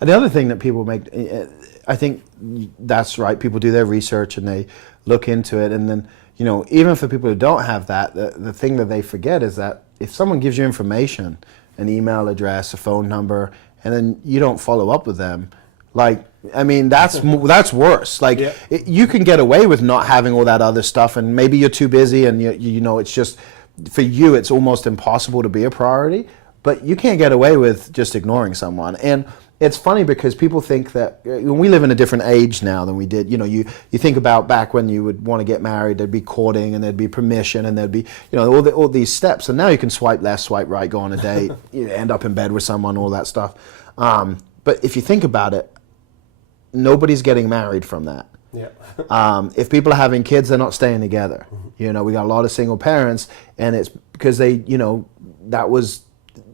And the other thing that people make, I think that's right. People do their research and they look into it, and then even for people who don't have that, the thing that they forget is that if someone gives you information, an email address, a phone number, and then you don't follow up with them, that's worse. You can get away with not having all that other stuff, and maybe you're too busy, and it's just for you, it's almost impossible to be a priority. But you can't get away with just ignoring someone. And it's funny because people think that we live in a different age now than we did. You think about back when you would want to get married, there'd be courting and there'd be permission and there'd be all these steps. And now you can swipe left, swipe right, go on a date, end up in bed with someone, all that stuff. But if you think about it, nobody's getting married from that. Yeah. If people are having kids, they're not staying together. Mm-hmm. We got a lot of single parents, and it's because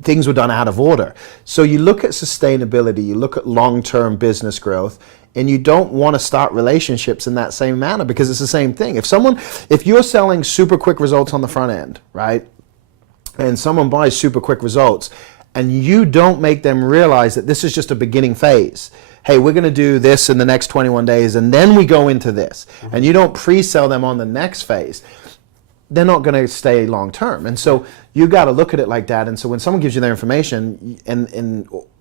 things were done out of order. So you look at sustainability, you look at long-term business growth, and you don't want to start relationships in that same manner because it's the same thing. If you're selling super quick results on the front end, right, and someone buys super quick results, and you don't make them realize that this is just a beginning phase. Hey, we're going to do this in the next 21 days, and then we go into this. Mm-hmm. And you don't pre-sell them on the next phase, they're not going to stay long term. And so you got to look at it like that. And so when someone gives you their information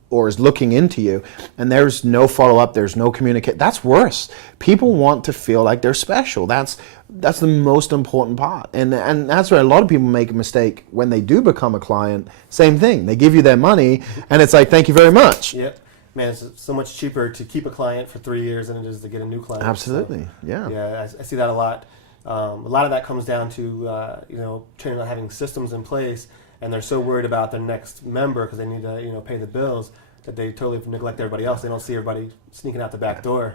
or is looking into you, and there's no follow-up, there's no communicate, that's worse. People want to feel like they're special. That's the most important part. And that's where a lot of people make a mistake when they do become a client. Same thing. They give you their money, and it's like, thank you very much. Yep. Man, it's so much cheaper to keep a client for 3 years than it is to get a new client. Absolutely. So, yeah. Yeah, I see that a lot. A lot of that comes down to training on having systems in place, and they're so worried about their next member because they need to pay the bills that they totally neglect everybody else. They don't see everybody sneaking out the back door.